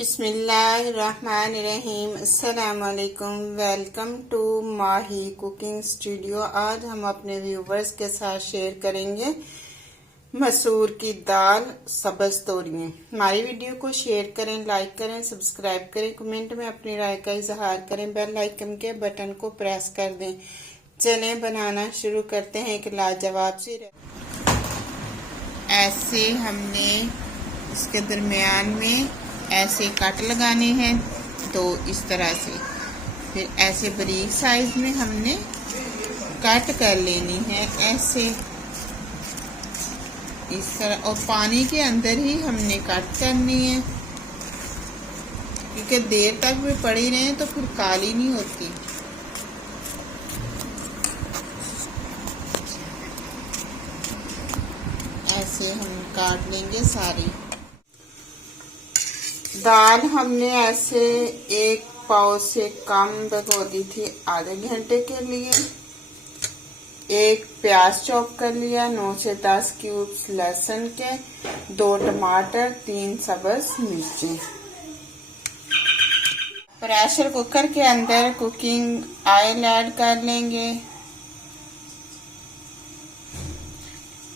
बिस्मिल्लाहिर्रहमानिर्रहीम। अस्सलामुअलैकुम। Welcome to Mahi cooking studio. आज हम अपने व्यूवर्स के साथ शेयर करेंगे मसूर की दाल सब्ज तोरियां। हमारी वीडियो को शेयर करें, लाइक करें, सब्सक्राइब करें, कमेंट में अपनी राय का इजहार करें, बेल आइकन के बटन को प्रेस कर दें। चलें बनाना शुरू करते हैं एक लाजवाब सी। ऐसे हमने इसके दरमियान में ऐसे कट लगाने हैं, तो इस तरह से फिर ऐसे बारीक साइज में हमने कट कर लेनी है ऐसे इस तरह, और पानी के अंदर ही हमने कट करनी है, क्योंकि देर तक भी पड़ी रहे तो फिर काली नहीं होती। ऐसे हम काट लेंगे सारी। दाल हमने ऐसे एक पाव से कम भिगो दी थी आधे घंटे के लिए। एक प्याज चॉप कर लिया, 9 से 10 क्यूब्स लहसुन के, 2 टमाटर, 3 सब्ज मिर्चें। प्रेशर कुकर के अंदर कुकिंग ऑयल ऐड कर लेंगे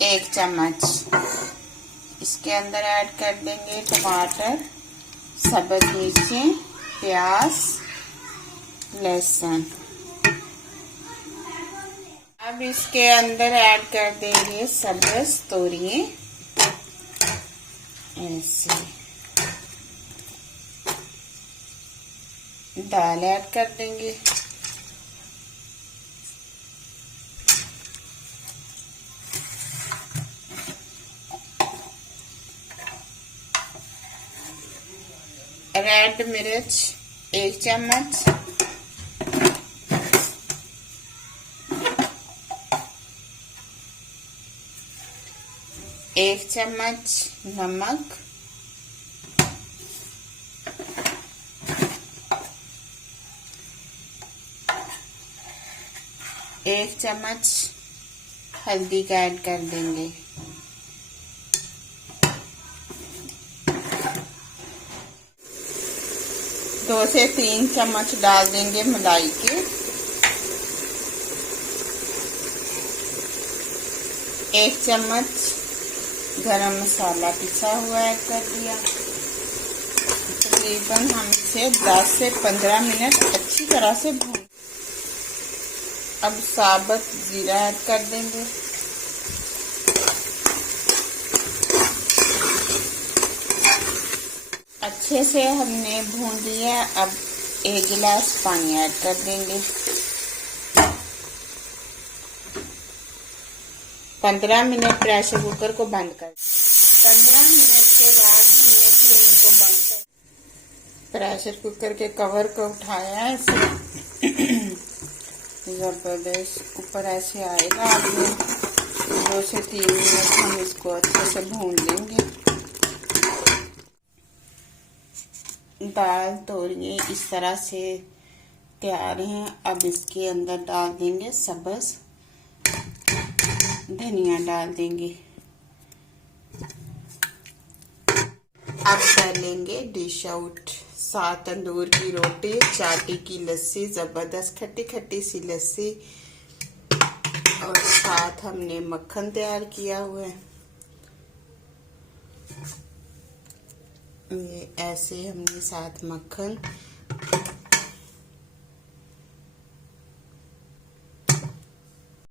1 चम्मच। इसके अंदर ऐड कर देंगे टमाटर, सब्ज मिर्चें, प्याज, लहसुन। अब इसके अंदर ऐड कर देंगे सब्ज तोरियां ऐसे। दाल ऐड कर देंगे, रेड मिर्च 1 चम्मच, एक चम्मच नमक, एक चम्मच हल्दी का ऐड कर देंगे, 2 से 3 चम्मच डाल देंगे मलाई के, 1 चम्मच गरम मसाला पिसा हुआ ऐड कर दिया। तकरीबन हम इसे 10 से 15 मिनट अच्छी तरह से भून। अब साबुत जीरा ऐड कर देंगे, अच्छे से हमने भून लिया। अब 1 गिलास पानी ऐड कर देंगे। 15 मिनट प्रेशर कुकर को बंद कर। 15 मिनट के बाद हमने फ्लेम को बंद कर प्रेशर कुकर के कवर को उठाया ऐसे। जबरदस्त ऊपर ऐसे आएगा। अब 2 से 3 मिनट हम इसको अच्छे से भून लेंगे। दाल तोरियां इस तरह से तैयार हैं। अब इसके अंदर डाल देंगे सब्ज धनिया डाल देंगे। अब कर लेंगे डिश आउट। साथ तंदूर की रोटी, चाटी की लस्सी, जबरदस्त खट्टी खट्टी सी लस्सी, और साथ हमने मक्खन तैयार किया हुआ है। ये ऐसे हमने साथ मक्खन